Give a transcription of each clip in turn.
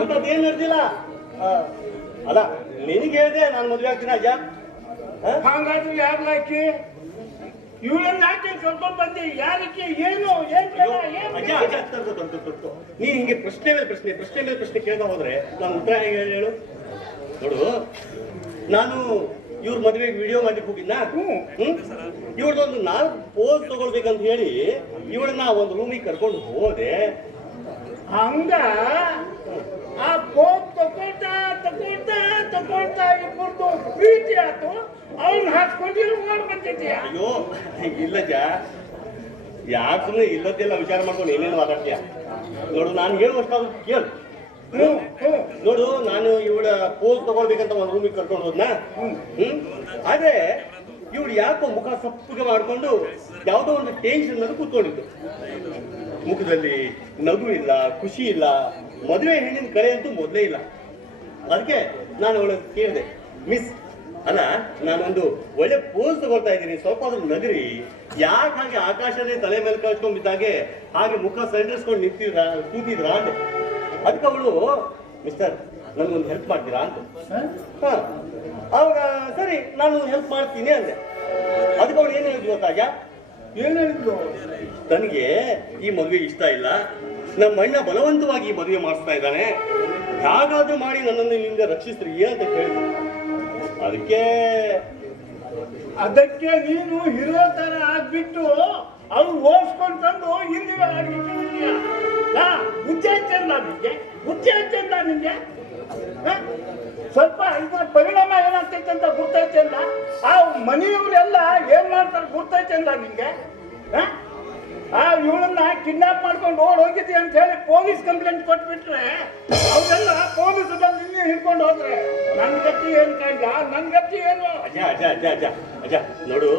ಅಂತದ್ದೇನು ನಡೆದಿಲ್ಲ. ಅಲ್ಲ ನಿನಗೆ ಹೇಳಿದೆ ನಾನು ಮದುವೆ ಆಗ್ತೀನಿ ಅಜ್ಜ. ಹಂಗಾದ್ರೆ ಯಾರ್ಲಾಕಿ ಇವಳನ್ನ ಯಾಕೆ ಕರ್ಕೊಂಡು ಬಂದಿ? ಯಾರಕ್ಕೆ ಏನು ಅಜ್ಜ ಅಜ್ಜ ತೊಟ್ಟು ನೀನ್ ಹಿಂಗೆ ಪ್ರಶ್ನೆ ಮೇಲೆ ಪ್ರಶ್ನೆ ಕೇಳ್ತಾ ಹೋದ್ರೆ ನಾನು ಉತ್ತರ ಹೇಗೆ ಹೇಳು. ನೋಡು, ನಾನು ಇವ್ರ ಮದುವೆಗೆ ವಿಡಿಯೋ ಮಾಡ್ಲಿಕ್ಕೆ ಹೋಗಿದ್ನ. ಇವ್ರದೊಂದು 4 ಪೋಸ್ ತಗೊಳ್ಬೇಕಂತ ಹೇಳಿ ಇವಳನ್ನ ಒಂದು ರೂಮಿಗೆ ಕರ್ಕೊಂಡು ಹೋದೆ. ಹಂಗ ಆ ಪೋಸ್ ತಗೊಳ್ತಾ ಇಬ್ಬರದು ಪ್ರೀತಿ ಆಯ್ತು. ಅವ್ನ ಹಾಕ್ಕೊಂಡು ಓಡ್ ಬಂದಿದ್ಯಾ? ಅಯ್ಯೋ ಇಲ್ಲಜ್ಜ, ಯಾಕೆ ಸುಮ್ಮನೆ ಇಲ್ಲದ್ದೆಲ್ಲ ವಿಚಾರ ಮಾಡ್ಕೊಂಡು ಏನೇನು ಮಾತಾಡ್ತೀಯ. ನೋಡು, ನಾನು ಹೇಳುವಷ್ಟಾದ್ರು ಕೇಳು. ನೋಡು, ನಾನು ಇವಳ ಪೋಸ್ ತಗೊಳ್ಬೇಕಂತ ಒಂದು ರೂಮಿಗೆ ಕರ್ಕೊಂಡು ಹೋದ್ನ. ಆದ್ರೆ ಇವಳು ಯಾಕೋ ಮುಖ ಸಪ್ಪಗೆ ಮಾಡ್ಕೊಂಡು ಯಾವುದೋ ಒಂದು ಟೆನ್ಷನ್ ಅಲ್ಲಿ ಕೂತ್ಕೊಂಡಿತ್ತು. ಮುಖದಲ್ಲಿ ನಗು ಇಲ್ಲ, ಖುಷಿ ಇಲ್ಲ, ಮದುವೆ ಹೆಣ್ಣಿನ ಕಡೆ ಅಂತೂ ಮೊದಲೇ ಇಲ್ಲ. ಅದಕ್ಕೆ ನಾನು ಅವಳನ್ನು ಕೇಳಿದೆ, ಮಿಸ್ ಅಲ್ಲ, ನಾನೊಂದು ಒಳ್ಳೆ ಪೋಸ್ ತಗೊಳ್ತಾ ಇದ್ದೀನಿ, ಸ್ವಲ್ಪ ಆದ್ರೂ ನಗರಿ, ಯಾಕೆ ಹಾಗೆ ಆಕಾಶನೇ ತಲೆ ಮೇಲೆ ಕಳ್ಸ್ಕೊಂಡ್ಬಿದ್ದಾಗೆ ಹಾಗೆ ಮುಖ ಸಂಡ್ರಿಸ್ಕೊಂಡು ಕೂತಿದ್ರ ಅಂದೆ. ಅದಕ್ಕೆ ಅವಳು, ಮಿಸ್ಟರ್ ನನಗೊಂದು ಹೆಲ್ಪ್ ಮಾಡ್ತೀರಾ ಅಂತ. ಅವಾಗ ಸರಿ ನಾನು ಹೆಲ್ಪ್ ಮಾಡ್ತೀನಿ ಅಂದೆ. ಅದಕ್ಕೆ ಅವಳು ಏನು ಹೇಳಿದ್ಲು ಗೊತ್ತಾಗ? ಏನ್ ಹೇಳಿದ್ಲು? ನನಗೆ ಈ ಮದುವೆ ಇಷ್ಟ ಇಲ್ಲ, ನಮ್ಮ ಅಣ್ಣ ಬಲವಂತವಾಗಿ ಈ ಮದುವೆ ಮಾಡಿಸ್ತಾ ಇದ್ದಾನೆ, ಹೇಗಾದ್ರೂ ಮಾಡಿ ನನ್ನನ್ನು ಇಲ್ಲಿಂದ ರಕ್ಷಿಸ್ರಿ ಅಂತ ಹೇಳಿದ್ರು. ಅದಕ್ಕೆ ನೀನು ಹೀರೋ ತರ ಆಗ್ಬಿಟ್ಟು ಅವ್ರು ಓಡಿಸ್ಕೊಂಡು ತಂದು ಹಿಂದಿ ಆಗ್ಲಿಕ್ಕೆ ಬುದ್ಧಿ ಹಚ್ಚಲ್ಲ ನಿಂಗೆ ಸ್ವಲ್ಪ ಇದರ ಪರಿಣಾಮ ಏನಾಗ್ತೈತೆ ಅಂತ ಗುರ್ತೈತೆ ಅಲ್ಲ? ಆ ಮನೆಯವರೆಲ್ಲ ಏನ್ ಮಾಡ್ತಾರೆ ಗುರ್ತೈತೆ ಅಲ್ಲ ನಿಂಗೆ? ಇವಳನ್ನ ಕಿಡ್ನಾಪ್ ಮಾಡ್ಕೊಂಡು ಹೋಗಿದ್ದಿ ಅಂತ ಹೇಳಿ ಪೊಲೀಸ್ ಕಂಪ್ಲೇಂಟ್ ಕೊಟ್ಬಿಟ್ರೆ ಅವರೆಲ್ಲ ಪೊಲೀಸ್ ನಿನ್ನೆ ಹಿಡ್ಕೊಂಡು ಹೋದ್ರೆ ನನ್ ಗತಿ ಏನ್ ಕಾಯ್ದ? ನನ್ ಗತಿ ಏನು? ಅಜ್ಜ ನೋಡು,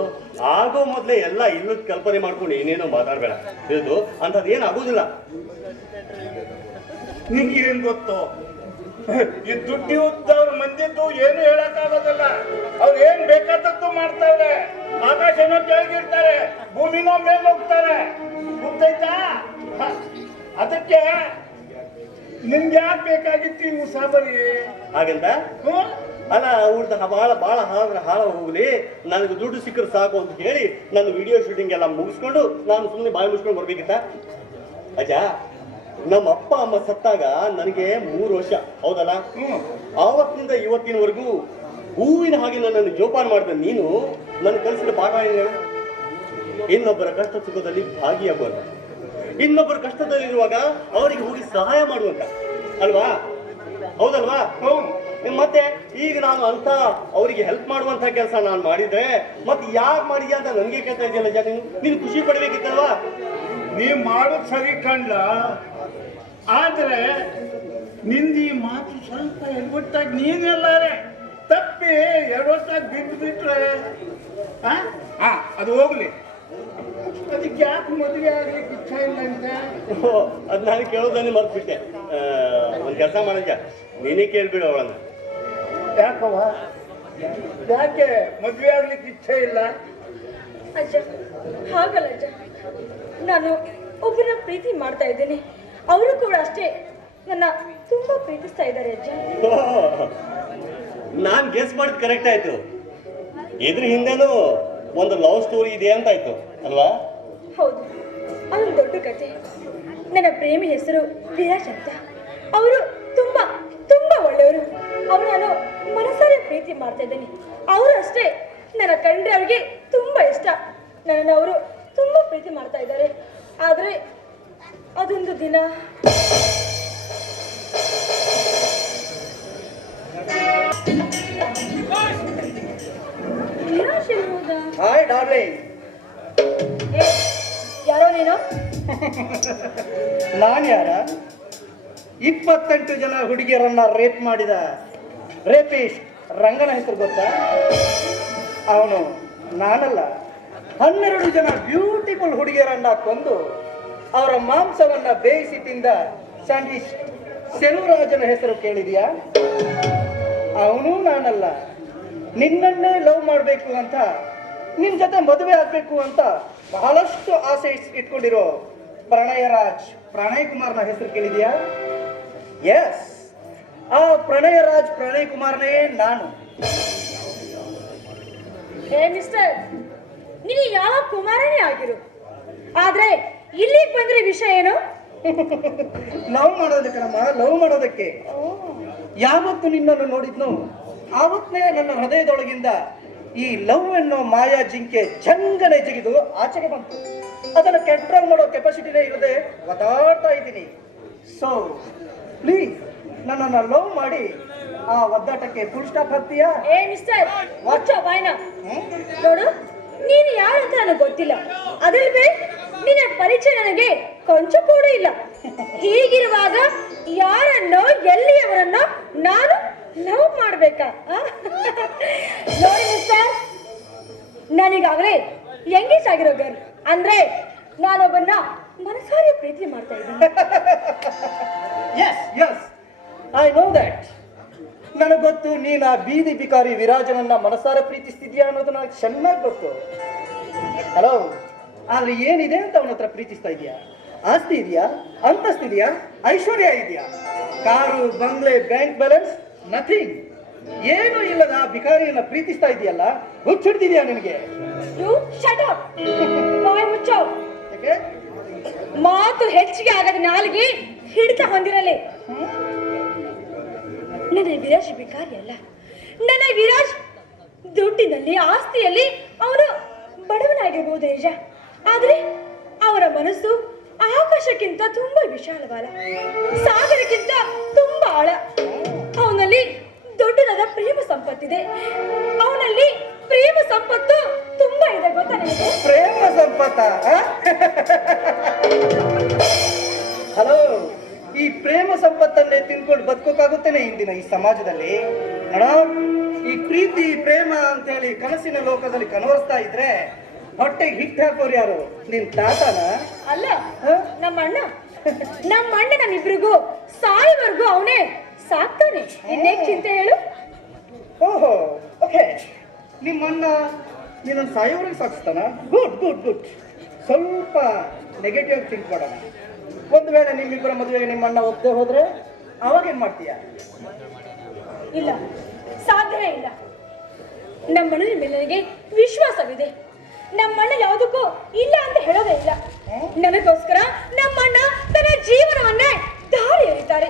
ಆಗೋ ಮೊದ್ಲೇ ಎಲ್ಲ ಇಲ್ಲದ ಕಲ್ಪನೆ ಮಾಡ್ಕೊಂಡು ಏನೇನೋ ಮಾತಾಡ್ಬೇಡ. ತಿಳಿದು ಅಂತದ್ ಏನ್ ಆಗೋದಿಲ್ಲ. ನಿಂಗೆ ಏನ್ ಗೊತ್ತು? ಈ ದುಡ್ಡಿ ಉದ್ದವ್ರ ಮಂದಿದ್ದು ಏನು ಹೇಳಕ್ ಆಗೋದಿಲ್ಲ. ಅವ್ರು ಏನ್ ಬೇಕಾದದ್ದು ಮಾಡ್ತಾರೆ. ಆಕಾಶನೋ ಕೆಳಗಿರ್ತಾರೆ, ಭೂಮಿನೋ ಮೇಲೆ ಹೋಗ್ತಾರೆ, ಗೊತ್ತಾಯ್ತಾ? ಅದಕ್ಕೆ ನಿಮ್ಗೆ ಯಾಕೆ ಬೇಕಾಗಿತ್ತು ಈ ಉಸಾಬರಿ? ಹಾಗಂತ ಅಲ್ಲ, ಅವ್ರದ್ದು ಬಹಳ ಹಾಳ ಹೋಗ್ಲಿ, ನನಗೆ ದುಡ್ಡು ಸಿಕ್ಕರೆ ಸಾಕು ಅಂತ ಹೇಳಿ ನನ್ನ ವಿಡಿಯೋ ಶೂಟಿಂಗ್ ಎಲ್ಲ ಮುಗಿಸ್ಕೊಂಡು ನಾನು ಸುಮ್ಮನೆ ಬಾಯಿ ಮುಗಿಸ್ಕೊಂಡು ಬರ್ಬೇಕಿತ್ತ. ಅಜ್ಜ, ನಮ್ಮ ಅಪ್ಪ ಅಮ್ಮ ಸತ್ತಾಗ ನನಗೆ 3 ವರ್ಷ, ಹೌದಲ್ಲ? ಆವತ್ತಿನಿಂದ ಇವತ್ತಿನವರೆಗೂ ಹೂವಿನ ಹಾಗೆ ನನ್ನನ್ನು ಜೋಪಾನ ಮಾಡಿದ ನೀನು ನನ್ನ ಕಲಿಸಿದ ಪಾಠ ಏನು? ಇನ್ನೊಬ್ಬರ ಕಷ್ಟ ಸುಖದಲ್ಲಿ ಭಾಗಿಯಾಗುವಂತ, ಇನ್ನೊಬ್ಬರ ಕಷ್ಟದಲ್ಲಿರುವಾಗ ಅವರಿಗೆ ಹೋಗಿ ಸಹಾಯ ಮಾಡುವಂತ, ಅಲ್ವಾ? ಹೌದಲ್ವಾ? ಮತ್ತೆ ಈಗ ನಾನು ಅಂತ ಅವರಿಗೆ ಹೆಲ್ಪ್ ಮಾಡುವಂತ ಕೆಲಸ ನಾನು ಮಾಡಿದ್ರೆ ಮತ್ತೆ ಯಾಕೆ ಮಾಡಿದ್ಯಾ ಅಂತ ನನಗೆ ಕೇಳ್ತಾ ಇದೆಯಲ್ಲ. ನೀನು ಖುಷಿ ಪಡ್ಬೇಕಿತ್ತಲ್ವಾ? ನೀ ಮಾಡೋದು ಸರಿ ಕಂಡ, ಆದ್ರೆ ನಿಂದಿ ಮಾತು ಸ್ವಲ್ಪ ಎಡ್ಬಿಟ್ಟಾಗಿ ನೀನೆಲ್ಲಾರೆ ತಪ್ಪಿ 2 ವರ್ಷ ಬಿಟ್ರೆ ಅದು ಹೋಗ್ಲಿ. ಅದಕ್ಕೆ ಯಾಕೆ ಮದುವೆ ಆಗ್ಲಿಕ್ಕೆ ಇಚ್ಛೆ ಇಲ್ಲ ಅಂತ? ಅದ್ ನಾನು ಕೇಳೋದನ್ನೇ ಮರ್ತ್ಬಿಟ್ಟೆ. ಒಂದ್ ಕೆಲಸ ಮಾಡಿದ್ಯಾ, ನೀನೇ ಕೇಳ್ಬಿಡು ಅವಳನ್ನ. ಯಾಕವ? ಯಾಕೆ ಮದುವೆ ಆಗ್ಲಿಕ್ಕೆ ಇಚ್ಛೆ ಇಲ್ಲ? ಅಜ್ಜ, ಹಾಗಲ್ಲ ಅಜ್ಜ, ನಾನು ಒಬ್ಬರನ್ನ ಪ್ರೀತಿ ಮಾಡ್ತಾ ಇದ್ದೀನಿ, ಅವರು ಕೂಡ ಅಷ್ಟೇ ನನ್ನ ತುಂಬಾ ಪ್ರೀತಿಸ್ತಾ ಇದ್ದಾರೆ ಅಜ್ಜ. ನಾನ್ ಗೆಸ್ ಮಾಡಿದ್ ಕರೆಕ್ಟ್ ಆಯ್ತು. ಇದ್ರ ಹಿಂದೆನೂ ಒಂದು ಲವ್ ಸ್ಟೋರಿ ಇದೆ ಅಂತ ಆಯ್ತು ಅಲ್ವಾ? ಹೌದು, ಅದೊಂದು ದೊಡ್ಡ ಕತೆ. ನನ್ನ ಪ್ರೇಮಿ ಹೆಸರು ವಿರಾಜ್ ಅಂತ. ಅವರು ತುಂಬಾ ತುಂಬಾ ಒಳ್ಳೆಯವರು. ಅವರು ನಾನು ಮನಸಾರೆ ಪ್ರೀತಿ ಮಾಡ್ತಾ ಇದ್ದೇನೆ. ಅವರು ಅಷ್ಟೇ, ನನ್ನ ಕಂಡ್ರೆ ಅವ್ರಿಗೆ ತುಂಬಾ ಇಷ್ಟ. ನನ್ನನ್ನು ಅವರು ತುಂಬಾ ಪ್ರೀತಿ ಮಾಡ್ತಾ ಇದ್ದಾರೆ. ಆದ್ರೆ ಅದೊಂದು ದಿನ ಹಾಯ್ ಡಾರ್ಲಿಂಗ್. ಯಾರೋ ನೀನು? ನಾನು ಯಾರ? 28 ಜನ ಹುಡುಗಿಯರನ್ನ ರೇಪ್ ಮಾಡಿದ ರೇಪಿಸ್ಟ್ ರಂಗನ ಹೆಸರು ಗೊತ್ತಾ? ಅವನು ನಾನಲ್ಲ. 12 ಜನ ಬ್ಯೂಟಿಫುಲ್ ಹುಡುಗಿಯರನ್ನ ಕೊಂದು ಅವರ ಮಾಂಸವನ್ನ ಬೇಯಿಸಿ ತಿಂದ ಸ್ಯಾಂಡ್ವಿಚ್ ಸೆಲ್ವರಾಜನ ಹೆಸರು ಕೇಳಿದೆಯಾ? ಅವನು ನಾನಲ್ಲ. ನಿನ್ನನ್ನೇ ಲವ್ ಮಾಡಬೇಕು ಅಂತ, ನಿನ್ನ ಜೊತೆ ಮದುವೆ ಆಗಬೇಕು ಅಂತ ಬಹಳಷ್ಟು ಆಸೆ ಇಟ್ಕೊಂಡಿರೋ ಪ್ರಣಯರಾಜ್, ಪ್ರಣಯ್ ಕುಮಾರ್ನ ಹೆಸರು ಕೇಳಿದೆಯಾ? ಎಸ್, ಆ ಪ್ರಣಯರಾಜ್ ಪ್ರಣಯ್ ಕುಮಾರ್ನೇ ನಾನು. ಹೇ ಮಿಸ್ಟರ್, ನೀನು ಯಾವ ಕುಮಾರನೇ ಆಗಿರು, ಆದ್ರೆ ಇಲ್ಲಿಗೆ ಬಂದ್ರೆ ವಿಷಯ ಏನು? ಲವ್ ಮಾಡೋದಕ್ಕಮ್ಮ, ಲವ್ ಮಾಡೋದಕ್ಕೆ. ಯಾವತ್ತು ನಿನ್ನನ್ನು ನೋಡಿದ್ನು ಆವತ್ತೇ ನನ್ನ ಹೃದಯದೊಳಗಿಂದ ಈ ಲವ್ ಎನ್ನೋ ಮಾಯಾ ಜಿಂಕೆ ಚಂಗನೆ ಜಿಗಿದು ಆಚೆಗೆ ಬಂತು. ಅದನ್ನು ಕಂಟ್ರೋಲ್ ಮಾಡೋ ಕೆಪಾಸಿಟಿನೇ ಇರದೆ ಒದ್ದಾಡ್ತಾ ಇದ್ದೀನಿ. ಸೊ ಪ್ಲೀಸ್ ನನ್ನನ್ನು ಲವ್ ಮಾಡಿ ಆ ಒದ್ದಾಟಕ್ಕೆ ಫುಲ್ ಸ್ಟಾಪ್ ಹಾಕ್ತೀಯಾ? ಏ ಮಿಸ್ಟರ್, ವಾಚೋ ಬಾಯ್ನ. ನೋಡು, ನೀನು ಯಾರು ಅಂತ ನನಗೆ ಗೊತ್ತಿಲ್ಲ, ಅದಲ್ವೇ ನಿನ್ನ ಪರಿಚಯ ನನಗೆ ಕೊಂಚ ಕೂಡ ಇಲ್ಲ. ಹೀಗಿರುವಾಗ ಯಾರನ್ನೋ ಎಲ್ಲಿಯವರನ್ನೋ ನಾನು ಲವ್ ಮಾಡ್ಬೇಕಾ? ನೋಡಿ ಮಿಸ್ಟರ್, ನಾನೀಗಾಗಲೇ ಎಂಗೇಜ್ ಆಗಿರೋ ಗರ್ಲ್, ಅಂದ್ರೆ ನಾನೊಬ್ಬನ್ನ ಮನಸಾರೆ ಪ್ರೀತಿ ಮಾಡ್ತಾ ಇದ್ದೀನಿ. Yes yes, I know that. ನನಗೆ ಗೊತ್ತು ನೀನು ಆ ಬೀದಿ ಬಿಕಾರಿ ವಿರಾಜನನ್ನ ಮನಸಾರೆ ಪ್ರೀತಿಸ್ತಿದ್ಯಾ ಅನ್ನೋದು ನನಗೆ ಚೆನ್ನಾಗಿ ಗೊತ್ತು. ಹಲೋ, ಆದ್ರೆ ಏನಿದೆ ಅಂತ ಅವನ ಹತ್ರ ಪ್ರೀತಿಸ್ತಾ ಇದೆಯಾ? ಆಸ್ತಿ ಇದೆಯಾ, ಅಂತಸ್ತಿದೆಯಾ, ಐಶ್ವರ್ಯ ಇದೆಯಾ, ಕಾರು, ಬಂಗ್ಲೆ, ಬ್ಯಾಂಕ್ ಬ್ಯಾಲೆನ್ಸ್? ನಥಿಂಗ್. ಏನು ಇಲ್ಲದ ಆ ಬಿಕಾರಿಯನ್ನ ಪ್ರೀತಿಸ್ತಾ ಇದೆಯಲ್ಲ, ಹುಚ್ಚಿಡ್ತಿದ್ಯಾ ನಿನಗೆ? You shut up. ಬಾಯ್ ಮುಚ್ಚೋ. ಮಾತು ಹೆಚ್ಚಿಗೆ ಆಗದ ನಾಲಿಗೆ ಹಿಡಿತ ಹೊಂದಿರಲಿ. ನನ್ನ ವಿರಾಜ್ ಬಿಕಾರಿ ಅಲ್ಲ. ನನ್ನ ವಿರಾಜ್ ದುಡ್ಡಿನಲ್ಲಿ, ಆಸ್ತಿಯಲ್ಲಿ ಅವನು ಬಡವನಾಗಿರ್ಬೋದು ನಿಜ, ಆದ್ರೆ ಅವರ ಮನಸ್ಸು ಆಕಾಶಕ್ಕಿಂತ ತುಂಬಾ ವಿಶಾಲವಾದ, ಸಾಗರಕ್ಕಿಂತ ತುಂಬಾ ಆಳ. ಅವನಲ್ಲಿ ದೊಡ್ಡದಾದ ಪ್ರೇಮ ಸಂಪತ್ತಿದೆ. ಅವನಲ್ಲಿ ಪ್ರೇಮ ಸಂಪತ್ತು ತುಂಬಾ ಇದೆ, ಗೊತ್ತಾ ನಿಮಗೆ? ಪ್ರೇಮ ಸಂಪತ್ತ? ಹಲೋ, ಈ ಪ್ರೇಮ ಸಂಪತ್ತನ್ನೇ ತಿನ್ಕೊಂಡು ಬದುಕೋಕ್ಕಾಗುತ್ತೇನೆ ಇಂದಿನ ಈ ಸಮಾಜದಲ್ಲಿ? ಅಣ್ಣ, ಈ ಪ್ರೀತಿ ಪ್ರೇಮ ಅಂತ ಹೇಳಿ ಕನಸಿನ ಲೋಕದಲ್ಲಿ ಕನವರಿಸ್ತಾ ಇದ್ರೆ ಹೊಟ್ಟೆಗೆ ಹಿಟ್ಟು ಹಾಕೋರು ಯಾರು? ನಿನ್ ತಾತನ? ಅಲ್ಲ, ನಮ್ಮ ಅಣ್ಣ. ನಮ್ಮ ಅಣ್ಣ ನಮ್ಮಿಬ್ರಿಗೂ ಸಾಯೋವರೆಗೂ ಅವನೇ ಸಾಕ್ತಾನೆ. ಇನ್ನೇಕ್ ಚಿಂತೆ ಹೇಳು? ಓಹೋ, ಓಕೆ. ನಿಮ್ಮಣ್ಣ ನೀನೊಂದು ಸಾಯೋವರೆಗೆ ಸಾಗಿಸ್ತಾನ? Good good good. ಸ್ವಲ್ಪ ನೆಗೆಟಿವ್ ಥಿಂಕ್ ಮಾಡೋಣ. ಒಂದು ವೇಳೆ ನಿಮ್ಮಿಬ್ಬರ ಮದುವೆಗೆ ನಿಮ್ಮಣ್ಣ ಒಪ್ಪದೆ ಹೋದ್ರೆ ಅವಾಗೇನ್ ಮಾಡ್ತೀಯ? ಇಲ್ಲ, ಸಾಧ್ಯವೇ ಇಲ್ಲ. ನಮ್ಮಣ್ಣನ ಮೇಲೆ ನನಗೆ ವಿಶ್ವಾಸವಿದೆ. ನಮ್ಮಣ್ಣ ಯಾವುದಕ್ಕೂ ಇಲ್ಲ ಅಂತ ಹೇಳೋದೇ ಇಲ್ಲ. ನನಗೋಸ್ಕರ ನಮ್ಮಣ್ಣ ತನ್ನ ಜೀವನವನ್ನೇ ದಾರಿ ಎರಿತಾರೆ,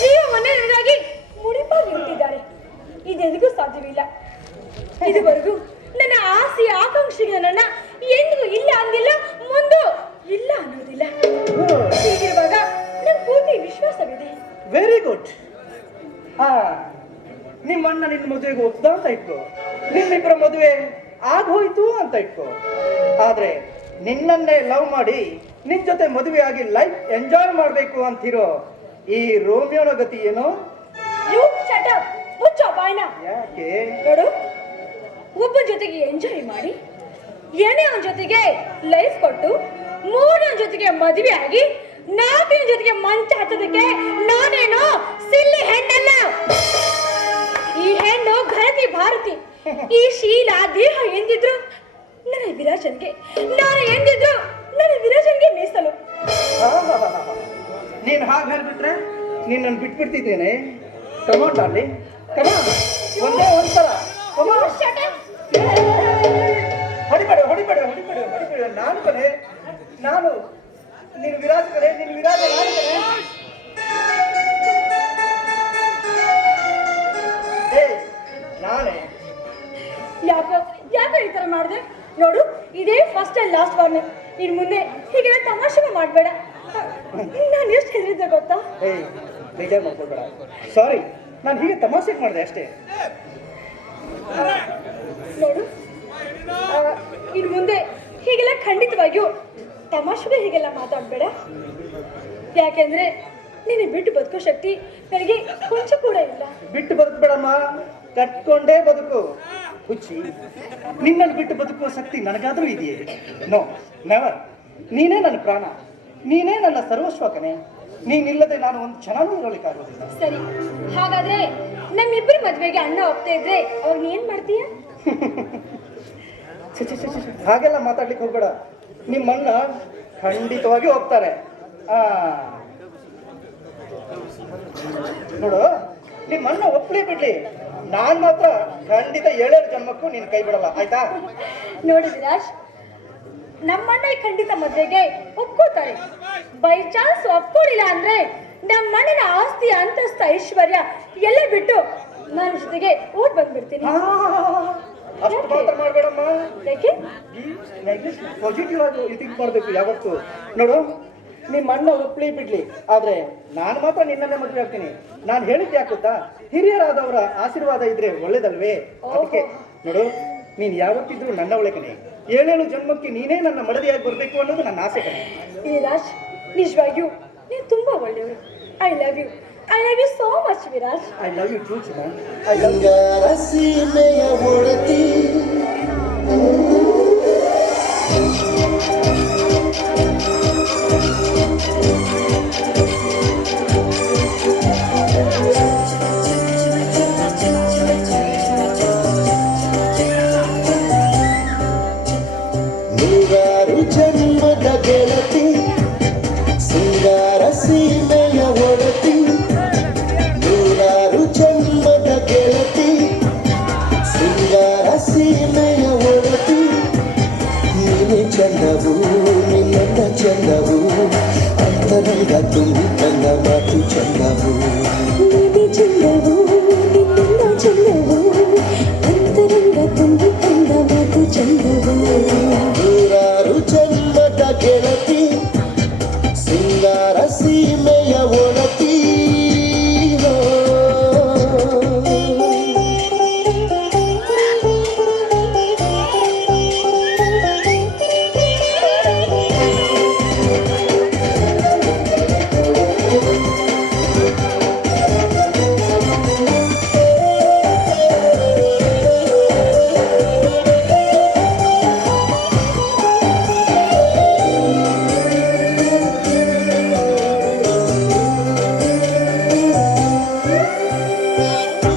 ಜೀವವನ್ನೇ ನನಗಾಗಿ ಮುಡಿಪಾಗಿ ಇಟ್ಟಿದ್ದಾರೆ. ಇದೆಂದಿಗೂ ಸಾಧ್ಯವಿಲ್ಲ. ಇದುವರೆಗೂ ನನ್ನ ಆಸೆ ಆಕಾಂಕ್ಷೆಗೆ ನನ್ನ ಎಂದಿಗೂ ಇಲ್ಲ ಅಂದಿಲ್ಲ, ಮುಂದೂ ಇಲ್ಲ ಅನ್ನೋದಿಲ್ಲ. ಹೀಗಿರುವಾಗ ನನ್ನ ಪೂರ್ತಿ ವಿಶ್ವಾಸವಿದೆ. Very good. ನಿಮ್ಮಣ್ಣ ನಿನ್ನ ಮದುವೆಗೆ ಒಪ್ದ ಅಂತ ಇಟ್ಕೋ, ನಿಮ್ಮಿಬ್ಬರ ಮದುವೆ ಆಗೋಯ್ತು ಅಂತ ಇಟ್ಕೋ. ಆದ್ರೆ ನಿನ್ನನ್ನೇ ಲವ್ ಮಾಡಿ ನಿನ್ ಜೊತೆ ಮದುವೆ ಆಗಿ ಲೈಫ್ ಎಂಜಾಯ್ ಮಾಡ್ಬೇಕು ಅಂತಿರೋ ಈ ರೋಮಿಯೋನ ಗತಿ ಏನು? You shut up. ಮುಚ್ಚೋ ಬಾಯ್ನ. ಯಾಕೆ? ನೋಡು, ಒಬ್ಬ ಜೊತೆಗೆ ಎಂಜಾಯ್ ಮಾಡಿ, ಏನೇ ಅವನ ಜೊತೆಗೆ ಲೈಫ್ ಕೊಟ್ಟು, ಮೂರನೇ ಜೊತೆಗೆ ಮದುವೆ ಆಗಿ, ನಾಲ್ಕನೇ ಜೊತೆಗೆ ಮಂಚ ಹತ್ತೋದಕ್ಕೆ ನಾನೇನೋ ಸಿಲ್ಲಿ ಹೆಣ್ಣಲ್ಲ. ಈ ಹೆಣ್ಣು ಘನತಿ ಭಾರತಿ. ಈ ಶೀಲ ದೇಹ ಎಂದಿದ್ರು ನನ್ನ ವಿರಾಜನ್ಗೆ, ನಾನು ಎಂದಿದ್ರು ನನ್ನ ವಿರಾಜನ್ಗೆ ಮೀಸಲು. ನೀನ್ ಹಾಗೆ ಹೇಳ್ಬಿಟ್ರೆ ನಿನ್ನನ್ನು ಬಿಟ್ಬಿಡ್ತಿದ್ದೇನೆ. ಕಮಾನ್ ಡಾರ್ಲಿಂಗ್, ಕಮಾನ್. ಒಂದೇ ಒಂದ್ಸಲ ಕಮಾನ್. Shut up. ಹೊಡಿಬೇಡ ಹೊಡಿಬೇಡ ಹೊಡಿಬೇಡ ಹೊಡಿಬೇಡ. ನಾನು ಕಣೆ, ನಾನು ನಿನ್ ವಿರಾಜ ಕಣೆ, ನಿನ್ ವಿರಾಜ ನಾನು ಕಣೆ. ನಾನೇ. ಯಾಕೆ ಈ ತರ ಮಾಡಿದೆ? ನೋಡು, ಇದೇ ಫಸ್ಟ್ ಅಂಡ್ ಲಾಸ್ಟ್ ವಾರ್ನಿಂಗ್. ಇನ್ ಮುಂದೆ ಹೀಗೆಲ್ಲ ತಮಾಷೆ ಮಾಡಬೇಡ. ನಾನು ಎಷ್ಟು ಹೆದರಿದ್ದೆ ಗೊತ್ತಾ? ಬೇಜಾರು ಮಾಡ್ಕೊಳ್ಬೇಡ. ಸಾರಿ, ನಾನು ಹೀಗೆ ತಮಾಷೆಗೆ ಮಾಡಿದೆ ಅಷ್ಟೇ. ನೋಡು, ಇನ್ ಮುಂದೆ ಹೀಗೆಲ್ಲ ಖಂಡಿತವಾಗಿಯೂ ತಮಾಷೆಗೆ ಹೀಗೆಲ್ಲ ಮಾತಾಡಬೇಡ. ಯಾಕೆಂದ್ರೆ ನೀನು ಬಿಟ್ಟು ಬದುಕೋ ಶಕ್ತಿ ನನಗೆ ಕೊಂಚ ಕೂಡ ಇಲ್ಲ. ಬಿಟ್ಟು ಬದುಕಬೇಡಮ್ಮ, ಕಟ್ಕೊಂಡೇ ಬದುಕು. ಹುಚ್ಚಿ, ನಿನ್ನನ್ನು ಬಿಟ್ಟು ಬದುಕುವ ಶಕ್ತಿ ನನಗಾದ್ರೂ ಇದೆಯೇ? No, never. ನೀನೇ ನನ್ನ ಪ್ರಾಣ, ನೀನೇ ನನ್ನ ಸರ್ವಸ್ವ ಕಣೆ. ನೀನಿಲ್ಲದೆ ನಾನು ಒಂದು ಕ್ಷಣನೂ ಇರಲಿಕ್ಕಾಗೋದಿಲ್ಲ. ಸರಿ, ಹಾಗಾದ್ರೆ ನಮ್ಮಿಬ್ಬರ ಮದ್ವೆಗೆ ಅಣ್ಣ ಒಪ್ತಾ ಇದ್ರೆ ಅವ್ರು ಏನ್ ಮಾಡ್ತೀಯ? ಹಾಗೆಲ್ಲ ಮಾತಾಡ್ಲಿಕ್ಕೆ ಹೋಗ್ಬೇಡ. ನಿಮ್ಮಣ್ಣ ಖಂಡಿತವಾಗಿ ಹೋಗ್ತಾರೆ. ನೋಡು, ನಿಮ್ಮ ಅಣ್ಣ ಒಪ್ಲಿ ಬಿಡ್ಲಿ, ನಾನ್ ಮಾತ್ರ ಖಂಡಿತ 7 ಜನ್ಮಕ್ಕೂ ನೀನ್ ಕೈ ಬಿಡಲ್ಲ, ಆಯ್ತಾ? ನೋಡಿ ವಿರಾಜ್, ನಮ್ಮಣ್ಣ ಖಂಡಿತ ಮದ್ವೆಗೆ ಒಪ್ಕೋತಾರೆ. ಬೈ ಚಾನ್ಸ್ ಒಪ್ಕೊಂಡಿಲ್ಲ ಅಂದ್ರೆ ನಮ್ಮಣ್ಣನ ಆಸ್ತಿ, ಅಂತಸ್ತು, ಐಶ್ವರ್ಯ ಎಲ್ಲ ಬಿಟ್ಟು ನಾನು ಜೊತೆಗೆ ಓಡ್ ಬಂದ್ಬಿಡ್ತೀನಿ. ಅಷ್ಟು ಮಾತ್ರ ಮಾಡ್ಬೇಡಮ್ಮ. ಯಾಕೆ? ಪಾಸಿಟಿವ್ ಆಗಿ ಥಿಂಕ್ ಮಾಡ್ಬೇಕು ಯಾವತ್ತು. ನೋಡು, ನಿಮ್ಮ ಅಣ್ಣ ಒಪ್ಲಿ ಬಿಡ್ಲಿ, ಆದ್ರೆ ನಾನು ಮಾತ್ರ ನಿನ್ನನ್ನೇ ಮದುವೆ ಆಗ್ತೀನಿ. ನಾನು ಹೇಳಿದ್ದೆ ಯಾಕುತ್ತಾ, ಹಿರಿಯರಾದವರ ಆಶೀರ್ವಾದ ಇದ್ರೆ ಒಳ್ಳೇದಲ್ವೇ? ಅದಕ್ಕೆ ನೋಡು, ನೀನ್ ಯಾವತ್ತಿದ್ರು ನನ್ನ ಒಳ್ಳೆ ಕಣೆ. 7 ಜನ್ಮಕ್ಕೆ ನೀನೇ ನನ್ನ ಮಡದಿಯಾಗಿ ಬರ್ಬೇಕು ಅನ್ನೋದು ನನ್ನ ಆಸೆ ಕಣೆ. ವಿರಾಜ್, ನಿಜವಾಗಿಯೂ ನೀನು ತುಂಬಾ ಒಳ್ಳೆಯವರು. I love you, I love you so much Viraj. I love you too ಚಿನ್ನ. I love you. ಸೀಮೆಯ ಒಡತಿ ನೂರಾರು ಜನ್ಮದ ಗೆಳತಿ, ಸಿಂಗಾರ ಸೀಮೆಯ ಒಡತಿ. ನೂರಾರು ಜನ್ಮದ ಗೆಳತಿ, ಸಿಂಗಾರ ಸೀಮೆಯ ಒಡತಿ. ನೀನೆ ಚಂದವು, ನಿನ್ನ ಚಂದವು, ಅಂತರಂಗ ತುಂಬಿ ತನ್ನ ಮಾತು ಚಂದವು. ನೀನೆ ಚಂದವು, ನಿನ್ನ ಚಂದವು, ಅಂತರಂಗ ತುಂಬಿ ತಂದ ಮಾತು ಚಂದವು. ನೂರಾರು ಜನ್ಮದ ಗೆಳತಿ, ಸಿಂಗಾರ ಸೀಮೆಯ ಒಡತಿ.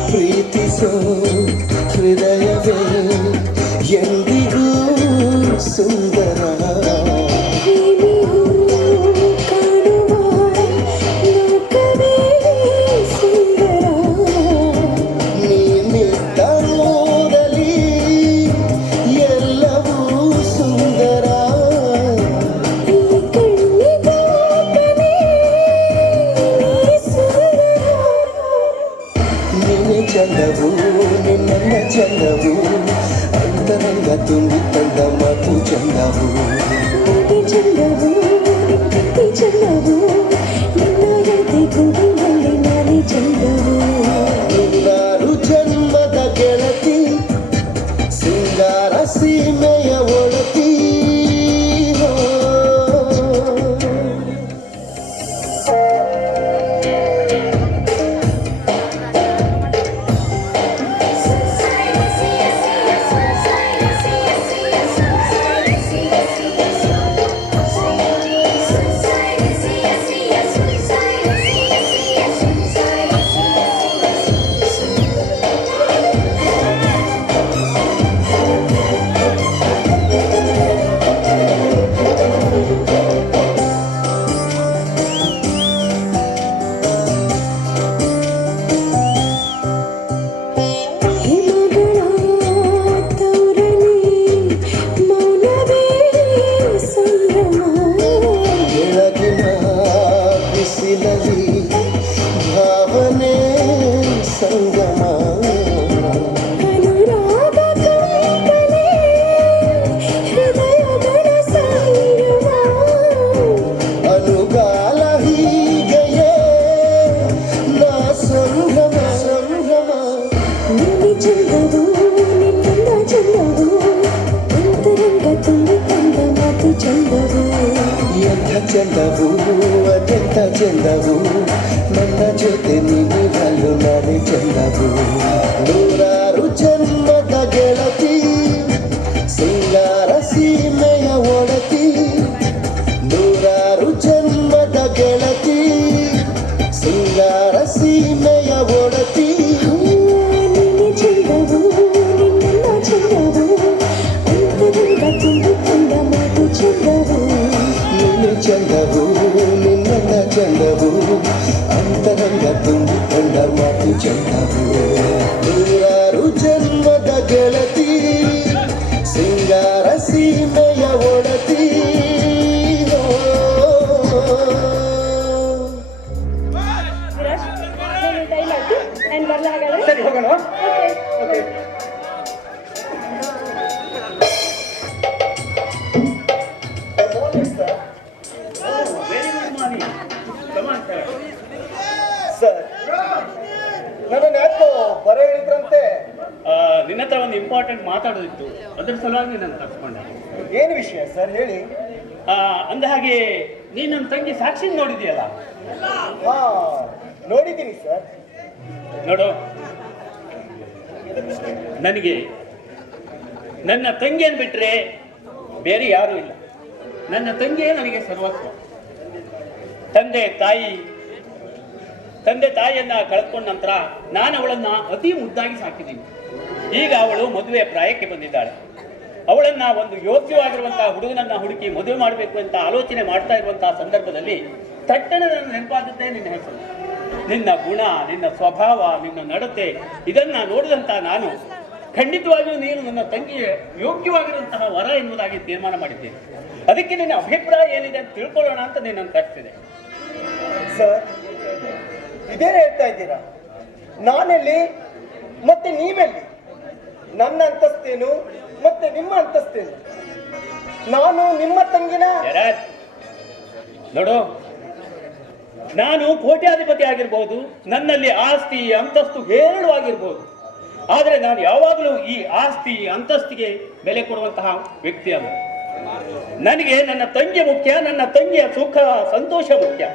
ಪ್ರೀತಿಸೋ ಹೃದಯವೇ ಎಂದಿಗೂ ಸುಂದರ. ಪ್ರೇಮಿಯು ಕಾಣುವ ಲೋಕವೇ ಸುಂದರ. ನೀನಿದ್ದೂರಲ್ಲಿ ಎಲ್ಲವೂ ಸುಂದರ. ಈ ಕಣ್ಣಿಗಾಗಲೇ ನೀ ಸುಂದರ. ನೀನೆ ಚಂದವು, ನಿನ್ನ ಚಂದವು, ಅಂತರಂಗ ತುಂಬಿ ತಂದ ಮಾತು ಚಂದವು. ನೀನೆ ಚಂದವು, ನಿನ್ನ ಚಂದವು, ನಿನ್ನ ಎದೆ ಗುಡಿಯಲ್ಲಿ ನಾನೇ ಚಂದವು. ನೂರಾರು ಜನ್ಮದ ಗೆಳತಿ, ಸಿಂಗಾರ ಸೀಮೆಯ ಒಡತಿ. ಹಿಮಗಳ ತೌರಲಿ ಮೌನವೇ ಸಂಭ್ರಮ. ಬೆಳಗಿನ ಬಿಸಿಲಲಿ ಭಾವನೆ ಸಂಗಮ. ಅನುರಾಗ ಕಂಪನೆ ಹೃದಯಗಳ ಸಂಯಮ. ಅನುಗಾಲ ಹೀಗೆಯೇ ನಾ ಸಂಭ್ರಮ ಸಂಭ್ರಮ. ನಿನ್ನೆ ಚಂದವು, ನಿನ್ನ ಚಂದವು, ಅಂತರಂಗ ತುಂಬಿ ತಂದ ಮಾತು ಚಂದವು. ಎಂಥ ಚಂದವು, ಅದೆಂಥ ಚಂದವು, ನನ್ನ ಜೊತೆ ನೀನಿರಲು ನಾನೇ ಚಂದವು. ನೂರಾರು ಜನ್ಮದ ಗೆಳತಿ, ಸಿಂಗಾರ ಸೀಮೆಯ ಒಡತಿ. ನೂರಾರು ಜನ್ಮದ ಗೆಳತಿ, ಸಿಂಗಾರ ಸೀಮೆಯ ಒಡತಿ. ನೀನೆ ಚಂದವು, ನಿನ್ನ ಚಂದವು, ಅಂತರಂಗ ತುಂಬಿ ತಂದ ಮಾತು ಚಂದವು. ನೀನೆ ಚಂದವು, ನಿನ್ನ ಚಂದವು, ಅಂತರಂಗ ತುಂಬ ಚಂದವು ನೂರಾರು ಜನ್ಮದ ಗೆಳತಿ ಸಿಂಗಾರ ಸೀಮೆಯ ಒಡತಿ ವಿರಾಜ್ ನೀನು ಟೈಮ್ ಆಯ್ತು ನಾನು ಬರಲ್ಲ ಹಾಗಾದ್ರೆ. ಸರಿ ಹೋಗೋಣ. ಓಕೆ. ಸರ್ ನನ್ನನ್ನು ಯಾಕೋ ಬರ ಹೇಳಿದ್ರಂತೆ. ನಿನ್ನ ಹತ್ರ ಒಂದು ಇಂಪಾರ್ಟೆಂಟ್ ಮಾತಾಡೋದಿತ್ತು, ಅದ್ರ ಸಲುವಾಗಿ ನಾನು ಕರ್ಸ್ಕೊಂಡೆ. ಏನು ವಿಷಯ ಸರ್ ಹೇಳಿ. ಅಂದ ಹಾಗೆ ನೀನು ನನ್ನ ತಂಗಿ ಸಾಕ್ಷಿ ನೋಡಿದೆಯಲ್ಲ? ಹಾ ನೋಡಿದ್ದೀನಿ ಸರ್. ನೋಡು, ನನಗೆ ನನ್ನ ತಂಗಿಯನ್ನು ಬಿಟ್ಟರೆ ಬೇರೆ ಯಾರೂ ಇಲ್ಲ. ನನ್ನ ತಂಗಿಯೇ ನನಗೆ ಸರ್ವಸ್ವ. ತಂದೆ ತಾಯಿಯನ್ನ ಕಳೆದುಕೊಂಡ ನಂತರ ನಾನು ಅವಳನ್ನ ಅತಿ ಮುದ್ದಾಗಿ ಸಾಕಿದ್ದೀನಿ. ಈಗ ಅವಳು ಮದುವೆ ಪ್ರಾಯಕ್ಕೆ ಬಂದಿದ್ದಾಳೆ. ಅವಳನ್ನ ಒಂದು ಯೋಗ್ಯವಾಗಿರುವಂತಹ ಹುಡುಗನನ್ನ ಹುಡುಕಿ ಮದುವೆ ಮಾಡಬೇಕು ಅಂತ ಆಲೋಚನೆ ಮಾಡ್ತಾ ಇರುವಂತಹ ಸಂದರ್ಭದಲ್ಲಿ ತಟ್ಟನೆ ನನ್ನ ನೆನಪಾಗುತ್ತೆ ನಿನ್ನ ಹೆಸರು, ನಿನ್ನ ಗುಣ, ನಿನ್ನ ಸ್ವಭಾವ, ನಿನ್ನ ನಡತೆ. ಇದನ್ನ ನೋಡಿದಂತ ನಾನು ಖಂಡಿತವಾಗಿಯೂ ನೀನು ನನ್ನ ತಂಗಿಗೆ ಯೋಗ್ಯವಾಗಿರುವಂತಹ ವರ ಎನ್ನುವುದಾಗಿ ತೀರ್ಮಾನ ಮಾಡಿದ್ದೇನೆ. ಅದಕ್ಕೆ ನಿನ್ನ ಅಭಿಪ್ರಾಯ ಏನಿದೆ ಅಂತ ತಿಳ್ಕೊಳ್ಳೋಣ ಅಂತ ನಿನ್ನನ್ನು ಕರೆಸಿದೆ. ಸರ್ ಇದೇನು ಹೇಳ್ತಾ ಇದ್ದೀರಾ? ನಾನೆಲ್ಲಿ ಮತ್ತೆ ನೀವೆಲ್ಲಿ? ನನ್ನ ಅಂತಸ್ತೇನು ಮತ್ತೆ ನಿಮ್ಮ ಅಂತಸ್ತೇನು? ನಾನು ನಿಮ್ಮ ತಂಗಿನ? ನೋಡು, ನಾನು ಕೋಟ್ಯಾಧಿಪತಿ ಆಗಿರ್ಬೋದು, ನನ್ನಲ್ಲಿ ಆಸ್ತಿ ಅಂತಸ್ತು ಹೇರಳವಾಗಿರ್ಬೋದು, ಆದರೆ ನಾನು ಯಾವಾಗಲೂ ಈ ಆಸ್ತಿ ಅಂತಸ್ತಿಗೆ ಬೆಲೆ ಕೊಡುವಂತಹ ವ್ಯಕ್ತಿ ಅಲ್ಲ. ನನಗೆ ನನ್ನ ತಂಗಿ ಮುಖ್ಯ, ನನ್ನ ತಂಗಿಯ ಸುಖ ಸಂತೋಷ ಮುಖ್ಯ.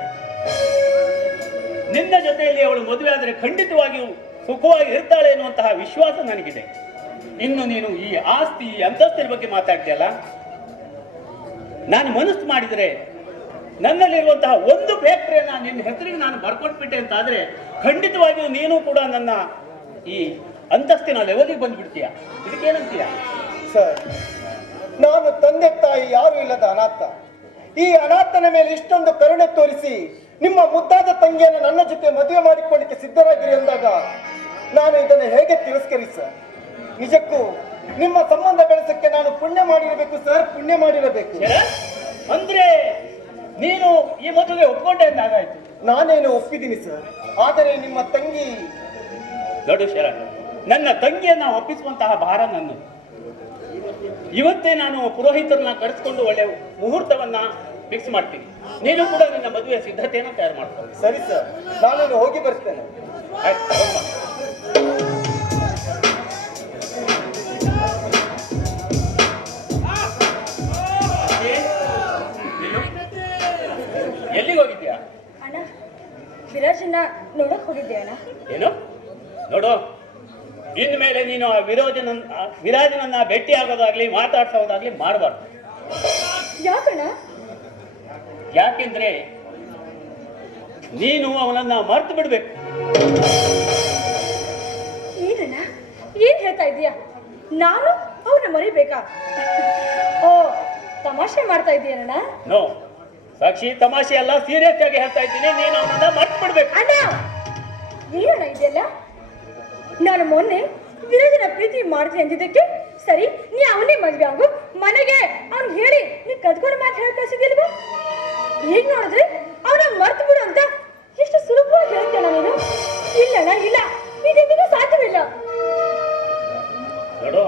ನಿನ್ನ ಜೊತೆಯಲ್ಲಿ ಅವಳು ಮದುವೆ ಆದರೆ ಖಂಡಿತವಾಗಿಯೂ ಸುಖವಾಗಿ ಇರ್ತಾಳೆ ಎನ್ನುವಂತಹ ವಿಶ್ವಾಸ ನನಗಿದೆ. ಇನ್ನು ನೀನು ಈ ಆಸ್ತಿ ಅಂತಸ್ತಿನ ಬಗ್ಗೆ ಮಾತಾಡ್ತೀಯಲ್ಲ, ನಾನು ಮನಸ್ಸು ಮಾಡಿದರೆ ನನ್ನಲ್ಲಿರುವಂತಹ ಒಂದು ಫ್ಯಾಕ್ಟರಿಯನ್ನ ನಿನ್ನ ಹೆಸರಿಗೆ ನಾನು ಬರ್ಕೊಟ್ಬಿಟ್ಟೆ ಅಂತ ಆದ್ರೆ ಖಂಡಿತವಾಗಿಯೂ ನೀನು ಕೂಡ ನನ್ನ ಈ ಅಂತಸ್ತಿನ ಲೆವೆಲಿಗೆ ಬಂದ್ಬಿಡ್ತೀಯ. ಇದಕ್ಕೇನಂತೀಯ? ಸರ್ ನಾನು ತಂದೆ ತಾಯಿ ಯಾರು ಇಲ್ಲದ ಅನಾಥ. ಈ ಅನಾಥನ ಮೇಲೆ ಇಷ್ಟೊಂದು ಕರುಣೆ ತೋರಿಸಿ ನಿಮ್ಮ ಮುದ್ದಾದ ತಂಗಿಯನ್ನು ನನ್ನ ಜೊತೆ ಮದುವೆ ಮಾಡಿಕೊಳ್ಳಿಕ್ಕೆ ಸಿದ್ಧರಾಗಿರಿ ಎಂದಾಗ ನಾನು ಇದನ್ನು ಹೇಗೆ ತಿರಸ್ಕರಿಸ? ನಿಜಕ್ಕೂ ನಿಮ್ಮ ಸಂಬಂಧ ಬೆಳೆಸಕ್ಕೆ ನಾನು ಪುಣ್ಯ ಮಾಡಿರಬೇಕು ಸರ್, ಪುಣ್ಯ ಮಾಡಿರಬೇಕು. ಅಂದ್ರೆ ನೀನು ಈ ಮದುವೆಗೆ ಒಪ್ಕೊಂಡೆ ಅಂತಾಗಾಯ್ತು. ನಾನೇನು ಒಪ್ಪಿದ್ದೀನಿ ಸರ್, ಆದರೆ ನಿಮ್ಮ ತಂಗಿ. ದೊಡ್ಡ ಶರಣ, ನನ್ನ ತಂಗಿಯನ್ನ ಒಪ್ಪಿಸುವಂತಹ ಭಾರ ನನ್ನದು. ಇವತ್ತೇ ನಾನು ಪುರೋಹಿತರನ್ನ ಕರೆಸ್ಕೊಂಡು ಒಳ್ಳೆ ಮುಹೂರ್ತವನ್ನ ಫಿಕ್ಸ್ ಮಾಡ್ತೀನಿ. ನೀನು ಕೂಡ ನಿನ್ನ ಮದುವೆ ಸಿದ್ಧತೆಯನ್ನು ತಯಾರು ಮಾಡ್ತೀನಿ. ಸರಿ ಸರ್, ನಾನು ಹೋಗಿ ಬರ್ತೇನೆ. ಆಯ್ತು, ಹೋಗ್ಬಾ. ಎಲ್ಲಿಗೆ ಹೋಗಿದ್ಯಾ? ಅಣ್ಣ, ವಿರಾಜನ್ನ ನೋಡಕ್ ಹೋಗಿದ್ದೆ ಅಣ್ಣ. ಏನು? ನೋಡು, ಇನ್ಮೇಲೆ ನೀನು ಆ ವಿರಾಜನನ್ನ ಭೇಟಿ ಆಗೋದಾಗ್ಲಿ ಮಾತಾಡ್ಸೋದಾಗ್ಲಿ ಮಾಡಬಾರ್ದು. ಯಾಕಣ್ಣ? ಯಾಕೆಂದ್ರೆ ನೀನು ಅವನನ್ನ ಮರ್ತು ಬಿಡ್ಬೇಕು. ಏನಣ್ಣ ಏನ್ ಹೇಳ್ತಾ ಇದೀಯಾ? ನಾನು ಅವ್ರನ್ನ ಮರಿಬೇಕಾ? ಓ, ತಮಾಷೆ ಮಾಡ್ತಾ ಇದೀಯಣ್ಣ? ನೋ ಸಾಕ್ಷಿ, ತಮಾಷೆ ಅಲ್ಲ, ಸೀರಿಯಸ್ ಆಗಿ ಹೇಳ್ತಾ ಇದ್ದೀನಿ. ನೀನು ಅವನನ್ನ ಮರ್ತು ಬಿಡ್ಬೇಕು. ಅಣ್ಣ, ಏನಣ್ಣ ಇದೆಯಲ್ಲ? ನಾನು ಮೊನ್ನೆ ವಿರಾಜನ ಪ್ರೀತಿ ಮಾಡ್ತೀನಿ ಅಂದಿದ್ದಕ್ಕೆ ಸರಿ, ನೀ ಅವನೇ ಮದ್ವೆ ಆಗು, ಮನೆಗೆ ಅವ್ನು ಹೇಳಿ ನೀ ಕದ್ಕೊಂಡು ಮಾತು ಹೇಳಿ ಕಳ್ಸಿದಿಲ್ವಾ? ಈಗ ನೋಡಿದ್ರೆ ಅವನ ಮರ್ತು ಬಿಡು ಅಂತ ಎಷ್ಟು ಸುಲಭವಾಗಿ ಹೇಳ್ತೇಣ ನೀನು? ಇಲ್ಲಣ್ಣ, ಇಲ್ಲ, ಇದೆಂದಿಗೂ ಸಾಧ್ಯವಿಲ್ಲ. ನೋಡು,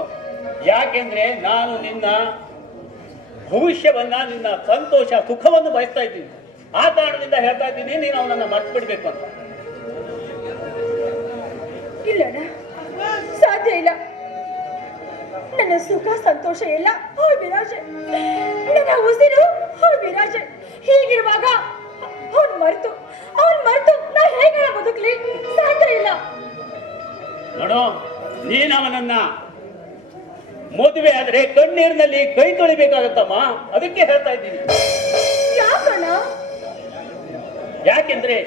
ಯಾಕೆಂದ್ರೆ ನಾನು ನಿನ್ನ ಭವಿಷ್ಯವನ್ನ, ನಿನ್ನ ಸಂತೋಷ ಸುಖವನ್ನು ಬಯಸ್ತಾ ಇದ್ದೀನಿ. ಆ ಕಾರಣದಿಂದ ಹೇಳ್ತಾ ಇದ್ದೀನಿ, ನೀನು ಅವನನ್ನ ಮರ್ತು ಬಿಡ್ಬೇಕು ಅಂತ. ಇಲ್ಲಣ್ಣ, ಸಾಧ್ಯ ಇಲ್ಲ. ನನ್ನ ಸುಖ ಸಂತೋಷ ಎಲ್ಲ ಅವ್ರ ವಿರಾಜೆ, ನನ್ನ ಉಸಿರು ಅವ್ರ ವಿರಾಜೆ. ಹೀಗಿರುವಾಗ ಅವ್ನ್ ಮರ್ತು ನಾ ಹೇಗೆ ಬದುಕಲಿ? ಸಾಧ್ಯ ಇಲ್ಲ. ನೋಡು, ನೀನು ಅವನನ್ನ ಮದುವೆ ಆದ್ರೆ ಕಣ್ಣೀರಿನಲ್ಲಿ ಕೈ ತೊಳಿಬೇಕಾಗತ್ತಮ್ಮ. ಅದಕ್ಕೆ ಹೇಳ್ತಾ ಇದ್ದೀನಿ. ಯಾಕಣ್ಣ? ಯಾಕೆಂದ್ರೆ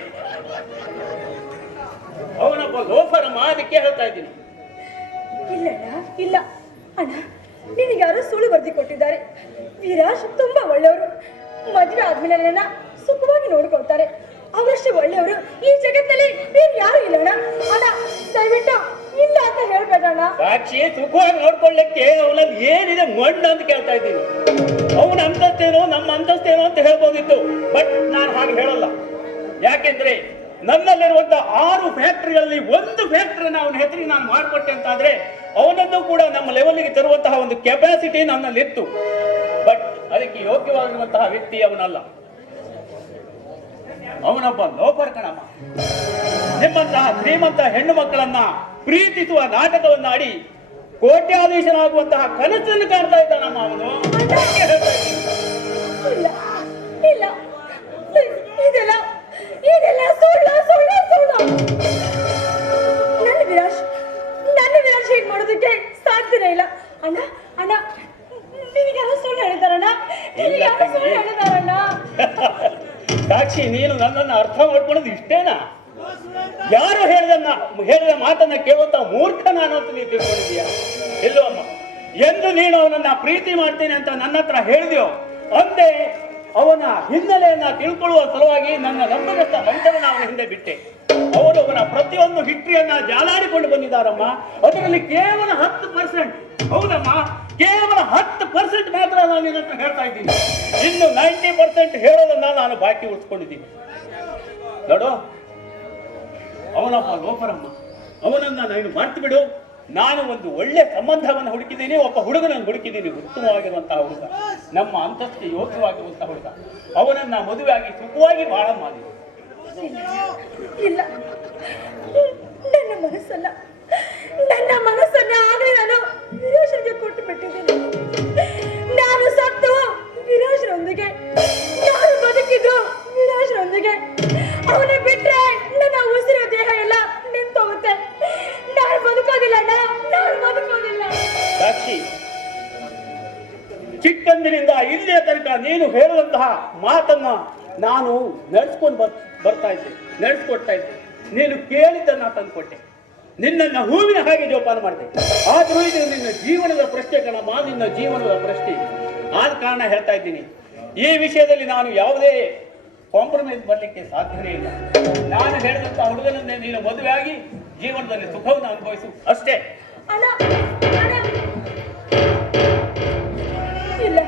ಅವನೊಬ್ಬ ಲೋಫರಮ್ಮ, ಅದಕ್ಕೆ ಹೇಳ್ತಾ ಇದ್ದೀನಿ. ಇಲ್ಲಣ್ಣ, ಇಲ್ಲ ಅಣ್ಣ, ನಿನಗೆ ಯಾರು ಸುಳ್ಳು ಬರ್ದಿ ಕೊಟ್ಟಿದ್ದಾರೆ. ವಿರಾಜ್ ತುಂಬಾ ಒಳ್ಳೆಯವರು. ಮದುವೆ ಆದ್ಮೇಲೆ ನನ್ನ ಸುಖವಾಗಿ ನೋಡ್ಕೊಳ್ತಾರೆ. ಅವರಷ್ಟೇ ಒಳ್ಳೆಯವರು ಈ ಜಗತ್ತಿನಲ್ಲಿ ಬೇರೆ ಯಾರು ಇಲ್ಲ ಅಣ್ಣ. ಸಾಕ್ಷಿ ಸುಖವಾಗಿ ನೋಡ್ಕೊಳ್ಳಿಕ್ಕೆ ಅವನಲ್ಲಿ ಏನಿದೆ ಮಣ್ಣು ಅಂತ ಕೇಳ್ತಾ ಇದ್ದೀನಿ. ಅವನ ಅಂತಸ್ತೇನೋ ನಮ್ಮ ಅಂತಸ್ತೇನೋ ಅಂತ ಹೇಳ್ಬೋದಿತ್ತು, ಬಟ್ ನಾನು ಹಾಗೆ ಹೇಳಲ್ಲ. ಯಾಕೆಂದ್ರೆ ನನ್ನಲ್ಲಿರುವಂತಹ 6 ಫ್ಯಾಕ್ಟರಿಗಳಲ್ಲಿ ಒಂದು ಫ್ಯಾಕ್ಟರಿನ ಅವನ ಹೆಸರಿಗೆ ನಾನು ಮಾಡಿಕೊಟ್ಟೆ ಅಂತಾದ್ರೆ ಅವನನ್ನು ಕೂಡ ನಮ್ಮ ಲೆವೆಲ್ಗೆ ತರುವಂತಹ ಒಂದು ಕೆಪಾಸಿಟಿ ನನ್ನಲ್ಲಿತ್ತು. ಬಟ್ ಅದಕ್ಕೆ ಯೋಗ್ಯವಾಗಿರುವಂತಹ ವ್ಯಕ್ತಿ ಅವನಲ್ಲ. ಅವನೊಬ್ಬ ಲೋಫರ್ ಕಣಮ್ಮ. ನಿಮ್ಮಂತಹ ಶ್ರೀಮಂತ ಹೆಣ್ಣು ಮಕ್ಕಳನ್ನ ಪ್ರೀತಿಸುವ ನಾಟಕವನ್ನಾಡಿ ಕೋಟ್ಯಾಧೀಶನಾಗುವಂತಹ ಕನಸನ್ನು ಕಾಣ್ತಾ ಇದ್ದಾನಮ್ಮ ಅವನು. ಇಲ್ಲ ಇಲ್ಲ, ಇದೆಲ್ಲ ಇದೆಲ್ಲ ಸುಳ್ಳು ಸುಳ್ಳು ಸುಳ್ಳು. ನನ್ನ ವಿರಾಜ್ ಹೀಗೆ ಮಾಡೋದಕ್ಕೆ ಸಾಧ್ಯನೇ ಇಲ್ಲ. ಅಣ್ಣ ಅಣ್ಣ, ನಿನಗೆಲ್ಲ ಸುಳ್ಳು ಹೇಳಿದಾರಣ್ಣ, ನಿನಗೆಲ್ಲ ಸುಳ್ಳು ಹೇಳಿದಾರಣ್ಣ. ಸಾಕ್ಷಿ, ನೀನು ನನ್ನನ್ನು ಅರ್ಥ ಮಾಡ್ಕೊಳ್ಳೋದು ಇಷ್ಟೇನಾ? ಯಾರು ಹೇಳಿದ ಮಾತನ್ನ ಕೇಳುವಂತ ಮೂರ್ಖ ನಾನು ಅಂತ ನೀವು ತಿಳ್ಕೊಂಡಿದೀಯ? ಇಲ್ಲೋ ಅಮ್ಮ, ಎಂದು ನೀನು ಅವನನ್ನ ಪ್ರೀತಿ ಮಾಡ್ತೇನೆ ಅಂತ ನನ್ನ ಹತ್ರ ಹೇಳಿದ್ಯೋ ಅಂದೇ ಅವನ ಹಿನ್ನೆಲೆಯನ್ನ ತಿಳ್ಕೊಳ್ಳುವ ಸಲುವಾಗಿ ನನ್ನ ನಂಬಿಕೆಯ ಗಂಟೆಯನ್ನು ಅವನ ಹಿಂದೆ ಬಿಟ್ಟೆ. ಅವರು ಅವನ ಪ್ರತಿಯೊಂದು ಹಿಟ್ರಿಯನ್ನ ಜಾಲಾಡಿಕೊಂಡು ಬಂದಿದ್ದಾರಮ್ಮ. ಅದರಲ್ಲಿ ಕೇವಲ 10%, ಹೌದಮ್ಮ, ಕೇವಲ 10% ಮಾತ್ರ ನಾನು ನಿನ್ನ ಹತ್ರ ಹೇಳ್ತಾ ಇದ್ದೀನಿ. ಇನ್ನು 90% ಹೇಳೋದನ್ನ ನಾನು ಬಾಕಿ ಉಳಿಸ್ಕೊಂಡಿದ್ದೀನಿ. ನೋಡು, ಅವನೊಬ್ಬ ಲೋಫರಮ್ಮ. ಅವನನ್ನ ನೀನು ಮಾಡ್ತು ಬಿಡು. ನಾನು ಒಂದು ಒಳ್ಳೆ ಸಂಬಂಧವನ್ನು ಹುಡುಕಿದ್ದೀನಿ, ಒಬ್ಬ ಹುಡುಗನನ್ನು ಹುಡುಕಿದ್ದೀನಿ, ಉತ್ತಮವಾಗಿರುವಂತಹ ಹುಡುಗ, ನಮ್ಮ ಅಂತಸ್ತಿಗೆ ಯೋಗ್ಯವಾಗಿರುವಂತಹ ಹುಡುಗ. ಅವನನ್ನ ಮದುವೆಯಾಗಿ ಸುಖವಾಗಿ ಬಾಳ ಮಾಡಿ. ಇಲ್ಲ, ನನ್ನ ಮನಸ್ಸನ್ನ ಆಗಲೇ ನಾನು ವಿರಾಜನಿಗೆ ಕೊಟ್ಟು ಬಿಟ್ಟಿದ್ದೀನಿ. ನಾನು ಸತ್ತು ವಿರಾಜರೊಂದಿಗೆ, ನಾನು ಬದುಕಿದ್ದು ವಿರಾಜರೊಂದಿಗೆ. ಅವನ ಬಿಟ್ರೆ ನನ್ನ ಉಸಿರು ದೇಹ ಎಲ್ಲ ನಿಂತೋಗುತ್ತೆ. ನಾನು ಬದುಕೋದಿಲ್ಲ, ನಾನು ಬದುಕೋದಿಲ್ಲ. ಸಾಕ್ಷಿ, ಚಿಕ್ಕಂದಿನಿಂದ ಇಲ್ಲಿಯ ತನಕ ನೀನು ಹೇಳುವಂತಹ ಮಾತನ್ನ ನಾನು ಬರ್ತಾ ಇದ್ದೆ, ನಡೆಸ್ಕೊಡ್ತಾ ಇದ್ದೆ. ನೀನು ಕೇಳಿದ್ದನ್ನ ತಂದುಕೊಟ್ಟೆ, ನಿನ್ನನ್ನು ಹೂವಿನ ಹಾಗೆ ಜೋಪಾನ ಮಾಡಿದೆ. ಆದರೂ ಇದು ನಿನ್ನ ಜೀವನದ ಪ್ರಶ್ನೆ ಕಣಮ್ಮ, ನಿನ್ನ ಜೀವನದ ಪ್ರಶ್ನೆ. ಆದ ಕಾರಣ ಹೇಳ್ತಾ ಇದ್ದೀನಿ, ಈ ವಿಷಯದಲ್ಲಿ ನಾನು ಯಾವುದೇ ಕಾಂಪ್ರಮೈಸ್ ಮಾಡಲಿಕ್ಕೆ ಸಾಧ್ಯವೇ ಇಲ್ಲ. ನಾನು ಹೇಳಿದಂತ ಹುಡುಗನನ್ನೇ ನೀನು ಮದುವೆಯಾಗಿ ಜೀವನದಲ್ಲಿ ಸುಖವನ್ನು ಅನುಭವಿಸು ಅಷ್ಟೇ. ಇಲ್ಲ,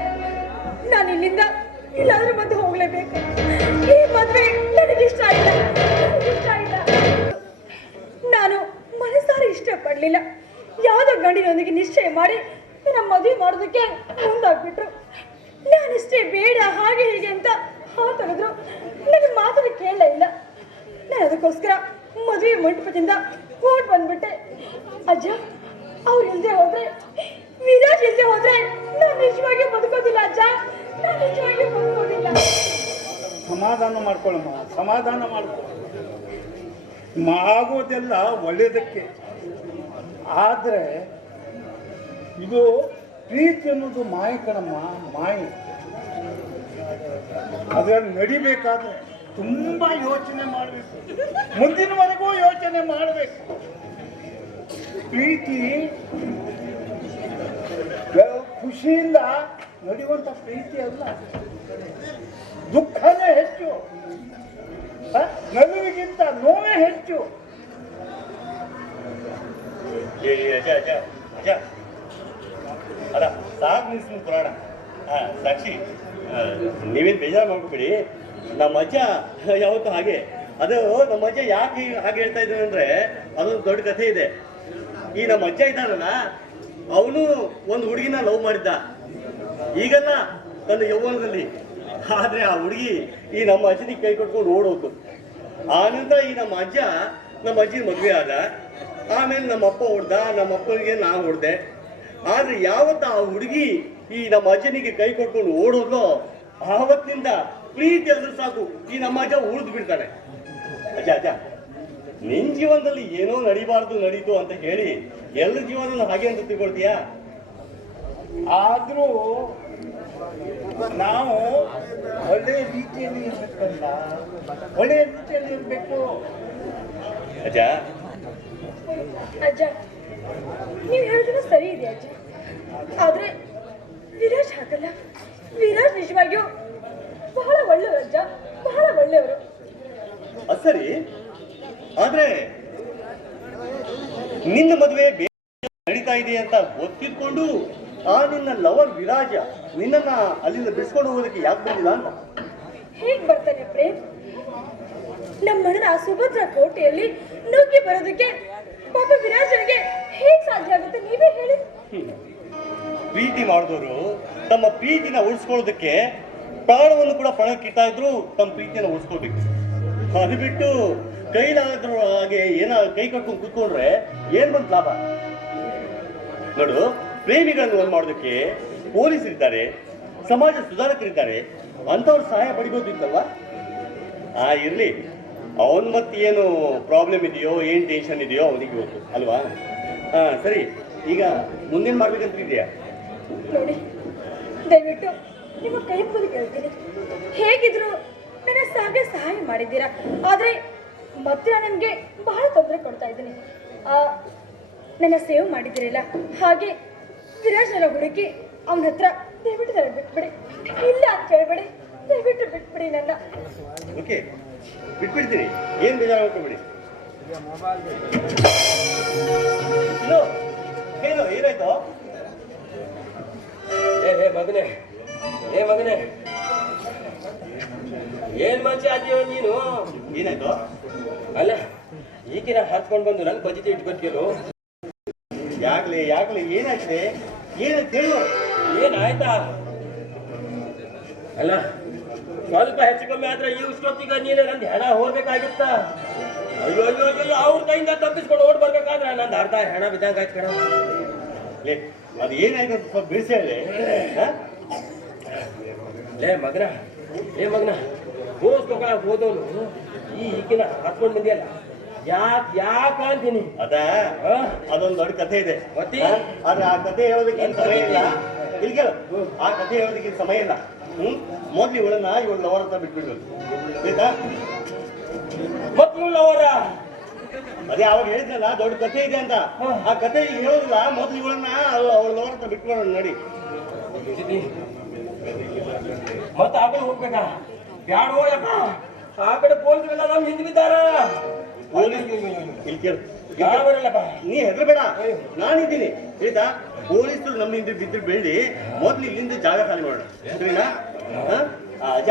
ನಾನು ಇಲ್ಲಿಂದ ಇಲ್ಲಾದ್ರೂ ಮತ್ತೆ ಹೋಗ್ಲೇಬೇಕು. ಈ ಮದ್ವೆ ನನಗಿಷ್ಟ ಇಲ್ಲ. ನಾನು ಮನಸಾರ ಇಷ್ಟಪಡ್ಲಿಲ್ಲ. ಯಾವುದೋ ಗಂಡಿನೊಂದಿಗೆ ನಿಶ್ಚಯ ಮಾಡಿ ನನ್ನ ಮದುವೆ ಮಾಡೋದಕ್ಕೆ ಮುಂದಾಗ್ಬಿಟ್ರು. ನಾನಿಷ್ಟೇ ಬೇಡ ಹಾಗೆ ಹೀಗೆ ಅಂತ ತೆಗೆದ್ರು. ನನ್ನ ಮಾತನ್ನು ಕೇಳಲೇ ಇಲ್ಲ. ನಾನು ಅದಕ್ಕೋಸ್ಕರ ಮದುವೆ ಮಂಟಪದಿಂದ ಓಡ್ ಬಂದ್ಬಿಟ್ಟೆ. ಅಜ್ಜ, ಅವ್ರು ಇಲ್ದೆ ಹೋದ್ರೆ, ವಿರಾಜ್ ಇಲ್ದೆ ಹೋದ್ರೆ ನಾನು ನಿಜವಾಗಿ ಬದುಕೋದಿಲ್ಲ ಅಜ್ಜ, ನಾನು ನಿಜವಾಗಿ ಬದುಕೋದಿಲ್ಲ. ಸಮಾಧಾನ ಮಾಡ್ಕೊಳ್ಳಮ್ಮ, ಸಮಾಧಾನ ಮಾಡ್ಕೊ. ಆಗೋದೆಲ್ಲ ಒಳ್ಳೇದಕ್ಕೆ. ಆದರೆ ಇದು ಪ್ರೀತಿ ಅನ್ನೋದು ಮಾಯ ಕಣಮ್ಮ, ಮಾಯ. ಅದರಲ್ಲಿ ನಡಿಬೇಕಾದ್ರೆ ತುಂಬಾ ಯೋಚನೆ ಮಾಡಬೇಕು, ಮುಂದಿನವರೆಗೂ ಯೋಚನೆ ಮಾಡಬೇಕು. ಪ್ರೀತಿ ಖುಷಿಯಿಂದ ನಡೆಯುವಂತ ಪ್ರೀತಿ ಅಲ್ಲ, ದುಃಖನೇ ಹೆಚ್ಚು, ನಗುವಿಗಿಂತ ನೋವೇ ಹೆಚ್ಚು. ಅಲ್ಲ, ಸಾಕು ನಿಲ್ಸಿನ ಪುರಾಣ. ಸಾಕ್ಷಿ, ನೀವೇನು ಬೇಜಾರು ಮಾಡ್ಕೊಬೇಡಿ. ನಮ್ಮ ಅಜ್ಜ ಯಾವತ್ತೂ ಹಾಗೆ. ಅದು ನಮ್ಮ ಅಜ್ಜ ಯಾಕೆ ಹಾಗೆ ಹೇಳ್ತಾ ಇದ್ದಾನೆ ಅಂದ್ರೆ, ಅದೊಂದು ದೊಡ್ಡ ಕಥೆ ಇದೆ. ಈ ನಮ್ಮ ಅಜ್ಜ ಇದ್ದಾನಲ್ಲ, ಅವನು ಒಂದು ಹುಡುಗಿನ ಲವ್ ಮಾಡಿದ್ದ, ಈಗಲ್ಲ ತನ್ನ ಯೌವನದಲ್ಲಿ. ಆದ್ರೆ ಆ ಹುಡುಗಿ ಈ ನಮ್ಮ ಅಜ್ಜನಿಗೆ ಕೈ ಕೊಟ್ಕೊಂಡು ಓಡೋತು. ಆನಂತರ ಈ ನಮ್ಮ ಅಜ್ಜ ನಮ್ಮ ಅಜ್ಜಿನ ಮದುವೆ ಆದ. ಆಮೇಲೆ ನಮ್ಮ ಅಪ್ಪ ಹೊಡ್ದ, ನಮ್ಮ ಅಪ್ಪನಿಗೆ ನಾನು ಹೊಡೆದೆ. ಆದ್ರೆ ಯಾವತ್ತ ಆ ಹುಡುಗಿ ಈ ನಮ್ಮ ಅಜ್ಜನಿಗೆ ಕೈ ಕೊಟ್ಕೊಂಡು ಓಡೋದ್ಲೋ, ಆವತ್ತಿನಿಂದ ಪ್ರೀತಿ ಅಂದ್ರೆ ಸಾಕು ಈ ನಮ್ಮ ಅಜ್ಜ ಉಳಿದು ಬಿಡ್ತಾನೆ. ಅಜ್ಜ ಅಜ್ಜ, ನಿನ್ ಜೀವನದಲ್ಲಿ ಏನೋ ನಡಿಬಾರ್ದು ನಡೀತು ಅಂತ ಹೇಳಿ ಎಲ್ಲರ ಜೀವನ ಹಾಗೆ ಅಂತ ತಿಳ್ಕೊಳ್ತೀಯಾ? ಆದ್ರೂ ನಾವು ಒಳ್ಳೆ ರೀತಿಯಲ್ಲಿ ಇರ್ಬೇಕಲ್ಲ, ಒಳ್ಳೆ ರೀತಿಯಲ್ಲಿ ಇರ್ಬೇಕು. ಅಜ್ಜ ಅಜ್ಜ, ನೀವು ಹೇಳಿದ್ರೆ ಸರಿ ಇದೆ ಅಜ್ಜ. ಆದ್ರೆ ವಿರಾಜ್ ಹಾಗಲ್ಲ. ವಿರಾಜ್ ನಿಜವಾಗಿಯೂ ಬಹಳ ಒಳ್ಳೆಯವರು ಅಜ್ಜ, ಬಹಳ ಒಳ್ಳೆಯವರು. ಅದು ಸರಿ, ಆದ್ರೆ ನಿನ್ನ ಮದುವೆ ನಡೀತಾ ಇದೆ ಅಂತ ಗೊತ್ತಿದ್ಕೊಂಡು ಆ ನಿನ್ನ ಲವರ್ ವಿರಾಜ ನಿನ್ನನ್ನ ಅಲ್ಲಿಂದ ಬಿಡಿಸ್ಕೊಂಡು ಹೋಗೋದಕ್ಕೆ ಯಾಕೆ ಬಂದಿಲ್ಲ ಅಂತ. ಹೇಗ್ ಬರ್ತಾನೆ ಪ್ರೇಮ್? ನಮ್ಮ ಮನೆಯ ಆ ಸುಭದ್ರ ಕೋಟೆಯಲ್ಲಿ ನುಗ್ಗಿ ಬರೋದಕ್ಕೆ ಪಾಪ ವಿರಾಜನಿಗೆ ಹೇಗ್ ಸಾಧ್ಯ ಆಗುತ್ತೆ ನೀವೇ ಹೇಳಿ. ಪ್ರೀತಿ ಮಾಡಿದವರು ತಮ್ಮ ಪ್ರೀತಿನ ಉಳಿಸ್ಕೊಳ್ಳೋದಕ್ಕೆ ಪ್ರಾಣವನ್ನು ಕೂಡ ಪಣಕ್ಕಿಡ್ತಾ ಇದ್ರು ತಮ್ಮ ಪ್ರೀತಿಯನ್ನು ಉಳಿಸ್ಕೊಳ್ಬೇಕು. ಅದು ಬಿಟ್ಟು ಕೈಲಾದ್ರ ಹಾಗೆ ಏನಾದ್ರು ಕೈ ಕಟ್ಕೊಂಡು ಕೂತ್ಕೊಂಡ್ರೆ ಏನ್ ಬಂತ ಲಾಭ? ನೋಡು, ಪ್ರೇಮಿಗಳನ್ನು ಒಂದು ಮಾಡೋದಕ್ಕೆ ಪೊಲೀಸರಿದ್ದಾರೆ, ಸಮಾಜ ಸುಧಾರಕರಿದ್ದಾರೆ, ಅಂಥವ್ರು ಸಹಾಯ ಪಡಿಬೋದಿತ್ತಲ್ವಾ? ಇರ್ಲಿ, ಅವನ್ ಮತ್ತೇನು ಪ್ರಾಬ್ಲಮ್ ಇದೆಯೋ ಏನ್ ಟೆನ್ಷನ್ ಇದೆಯೋ ಅವನಿಗೆ ಗೊತ್ತು ಅಲ್ವಾ? ಸರಿ, ಈಗ ಮುಂದೇನು ಮಾಡ್ಬೇಕಂತ ಇದೆಯಾ? ನೋಡಿ, ದಯವಿಟ್ಟು ನಿಮ್ಮ ಕೈ ಮುಗಿದು ಕೇಳ್ತೀನಿ. ಹೇಗಿದ್ರು ನನ್ನ ಸಾಗೆ ಸಹಾಯ ಮಾಡಿದ್ದೀರಾ, ಆದ್ರೆ ಮತ್ತೆ ನಾನು ನಿಮಗೆ ಬಹಳ ತೊಂದರೆ ಕೊಡ್ತಾ ಇದ್ದೀನಿ. ನನ್ನ ಸೇವ್ ಮಾಡಿದ್ದೀರಲ್ಲ, ಹಾಗೆ ವಿರಾಜನ ಹುಡುಕಿ ಅವನ ಹತ್ರ ದಯವಿಟ್ಟು ನನ್ನ ಬಿಟ್ಬಿಡಿ. ಇಲ್ಲ ಅಂತ ಹೇಳ್ಬೇಡಿ, ದಯವಿಟ್ಟು ಬಿಟ್ಬಿಡಿ ನನ್ನ. ಓಕೆ, ಬಿಟ್ಬಿಡ್ತೀನಿ, ಏನ್ ಬೇಜಾರು ಮಾಡ್ಕೊಬಿಡಿ. ಏನು ಏನಾಯ್ತು? ಮಗನೇ ಏನ್ ಮನುಷ್ಯ ಆದ್ಯೋ ನೀನು? ಏನಾಯ್ತು? ಅಲ್ಲ, ಈಗಿನ ಹತ್ಕೊಂಡ್ ಬಂದು ನನ್ ಬಜಿತಿ ಇಟ್ಕೊತಿರು. ಯಾಕ್ಲೆ ಏನಾಯ್ತದೆ? ಏನಾಯ್ತು ಹೇಳು. ಏನಾಯ್ತಾ? ಅಲ್ಲ, ಸ್ವಲ್ಪ ಹೆಚ್ಚು ಕಮ್ಮಿ ಆದ್ರೆ ಈ ಇಷ್ಟೊತ್ತಿಗ ನೀನು ನಂದು ಹೆಣ ಹೋಗ್ಬೇಕಾಗಿತ್ತ. ಅಯ್ಯೋ ಅಯ್ಯೋ ಅಯ್ಯೋ, ಅವ್ರ ಕೈಯಿಂದ ತಪ್ಪಿಸ್ಕೊಂಡು ಓಡ್ ಬರ್ಬೇಕಾದ್ರೆ ನಂದು ಅರ್ಧ ಹೆಣ ಬಿದ್ದಂಗ ಆಯ್ತು ಕಣ. ಅದು ಏನಾಯ್ತು ಅಂತ ಸ್ವಲ್ಪ ಬಿಡಿಸಿ ಹೇಳಿ. ಲೇ ಮಗನ ಗೋಸ್ಕೊಳಕ್ ಹೋದವನು ಈಗಿನ ಹತ್ಕೊಂಡ್ ಬಂದಿಯಲ್ಲ, ಯಾಕ ಅಂತೀನಿ. ಅದೊಂದು ದೊಡ್ಡ ಕಥೆ ಇದೆ. ಮತ್ತೆ? ಆದ್ರೆ ಆ ಕಥೆ ಹೇಳೋದಕ್ಕೆ ಸಮಯ ಇಲ್ಲ. ಇಲ್ಲಿ ಕೇಳು, ಆ ಕಥೆ ಹೇಳೋದಕ್ಕೆ ಸಮಯ ಇಲ್ಲ. ಮೊದ್ಲು ಇವಳನ್ನ ಇವಳ ಲವರ್ ಹತ್ರ ಬಿಟ್ಬಿಟ್ಟು ಆಯ್ತಾ? ಮತ್ತವರ ಅದೇ ಅವಾಗ ಹೇಳಿದ್ನಲ್ಲ ದೊಡ್ಡ ಕಥೆ ಇದೆ ಅಂತ. ಆ ಕಥೆ ಈಗ ಹೇಳೋದಿಲ್ಲ. ಮೊದ್ಲು ಇವಳನ್ನ ಅವಳ ಲವರ್ ಹತ್ರ ಬಿಟ್ಬಿಡೋಣ ನಡಿ. ಮತ್ತ ಆ ಕಡೆ ಹೋಗ್ಬೇಕಾ? ಬ್ಯಾಡ ಹೋಗಕ್ಕ, ಆ ಕಡೆ ಪೊಲೀಸರೆಲ್ಲ ನಮ್ ಹಿಂದ್ ಬಿದ್ದಾರ. ಇಲ್ಲಿ ಕೇಳು, ಯಾರು ಬರಲ್ಲಪ್ಪ. ನೀ ಹೆದರ್ಬೇಡ, ನಾನಿದ್ದೀನಿ ಆಯ್ತಾ? ಪೊಲೀಸರು ನಮ್ಮ ಹಿಂದೆ ಬಿದ್ದು ಬೇಡಿ, ಮೊದ್ಲು ಇಲ್ಲಿಂದ ಜಾಗ ಖಾಲಿ ಮಾಡೋಣ, ಸರಿನಾ? ಅಜ್ಜ,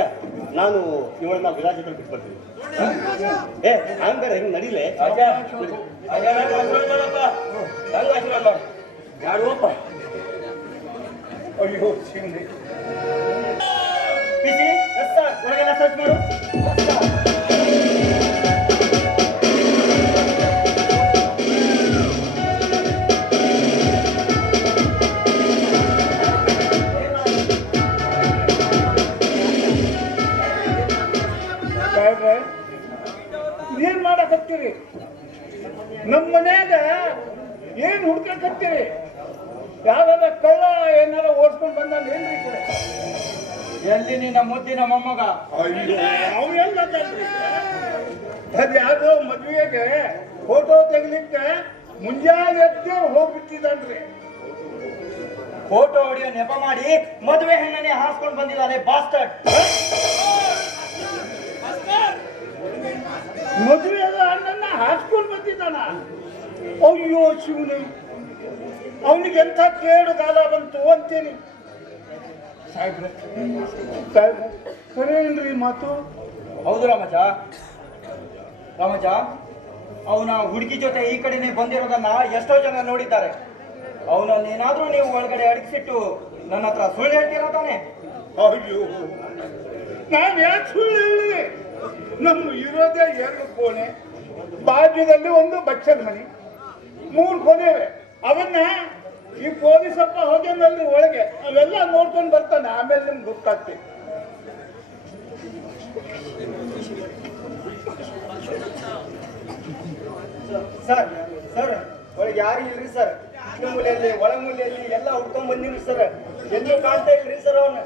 ನಾನು ಇವಳನ್ನ ವಿರಾಜ ಹತ್ರ ಬಿಟ್ಟು ಬರ್ತೀನಿ. ಹಂಗಾರೆ ಹೆಂಗ್ ನಡೀಲೆ? ಅಜ್ಜ ಆಶೀರ್ವಾದ ಮಾಡು. ಯಾರು ಹೋಗಪ್ಪ. ಅಯ್ಯೋ ಶಿವನೇ, ಪಿಸಿ ಹೊರಗೆಲ್ಲ ಸರ್ಚ್ ಮಾಡು. ಏನ್ ಮಾಡಕತ್ತೀರಿ? ನಮ್ಮ ಮನ್ಯಾಗ ಏನ್ ಹುಡ್ಕಕತ್ತೀರಿ? ಯಾವ್ದಾರ ಕಳ್ಳ ಏನಾರ ಓಡ್ಸ್ಕೊಂಡ್ ಬಂದ ಏನ್ರಿ ಈ ಕಡೆ? ಎಲ್ಲಿ ನಿನ್ನ ಮುದ್ದಿನ ಮೊಮ್ಮಗ? ಅಯ್ಯೋ, ಅವ್ ಎಲ್ಲ ಅದ್ಯಾವುದೋ ಮದ್ವೆಗೆ ಫೋಟೋ ತೆಗಿಲಿಕ್ಕೆ ಮುಂಜಾನೆ ಎದ್ದೇ ಹೋಗ್ಬಿಟ್ಟಿದ್ದಾನ್ರಿ. ಫೋಟೋ ಹೊಡೆಯೋ ನೆಪ ಮಾಡಿ ಮದುವೆ ಹೆಣ್ಣನೆ ಹಾಸ್ಕೊಂಡು ಬಂದಿದ್ದಾನೆ ಬಾಸ್ಟರ್ಡ್. ಮದುವೆಗ ಅಣ್ಣನ್ನ ಹಾಸ್ಕೊಂಡು ಬಂದಿದ್ದಾನ? ಅಯ್ಯೋ ಶಿವನೇ, ಅವನಿಗೆ ಎಂಥ ಕೇಡು ಕಾಲ ಬಂತು ಅಂತೀನಿ. ಸಾಹೇಬ್ರೆ, ಸರಿಯೇನ್ರಿ ಮಾತು? ಹೌದು ರಾಮಜ, ಅವನ ಹುಡುಗಿ ಜೊತೆ ಈ ಕಡೆನೆ ಬಂದಿರೋದನ್ನ ಎಷ್ಟೋ ಜನ ನೋಡಿದ್ದಾರೆ. ಅವನನ್ನೇನಾದ್ರೂ ನೀವು ಒಳಗಡೆ ಅಡಗಿಸಿಟ್ಟು ನನ್ನ ಹತ್ರ ಸುಳ್ಳು ಹೇಳ್ತೀರಾ ತಾನೆ? ಅಯ್ಯೋ, ನಾನು ಯಾಕೆ ಸುಳ್ಳು ಹೇಳಿ? ನಮ್ಮ ಇರೋದೇ 2 ಕೋಣೆ, ಬಾಜುದಲ್ಲಿ ಒಂದು ಬಚ್ಚದ ಮನೆ, 3 ಕೊನೆವೆ. ಅವನ್ನ ಈ ಪೊಲೀಸಪ್ಪ ಹೋಗ್ಯಾನಲ್ಲಿ ಒಳಗೆ ಅವೆಲ್ಲ ನೋಡ್ಕೊಂಡು ಬರ್ತಾನೆ. ಆಮೇಲೆ ನಿಮ್ಗೆ ಗೊತ್ತಾಗ್ತದೆ. ಸರ್ ಒಳಗೆ ಯಾರು ಇಲ್ರಿ ಸರ್. ಮೂಲೆಯಲ್ಲಿ ಒಳ ಮೂಲೆಯಲ್ಲಿ ಎಲ್ಲ ಹುಡ್ಕೊಂಡ್ ಬಂದಿರಿ ಸರ್. ಎಲ್ಲೂ ಕಾಣ್ತಾ ಇಲ್ರಿ ಸರ್ ಅವನು.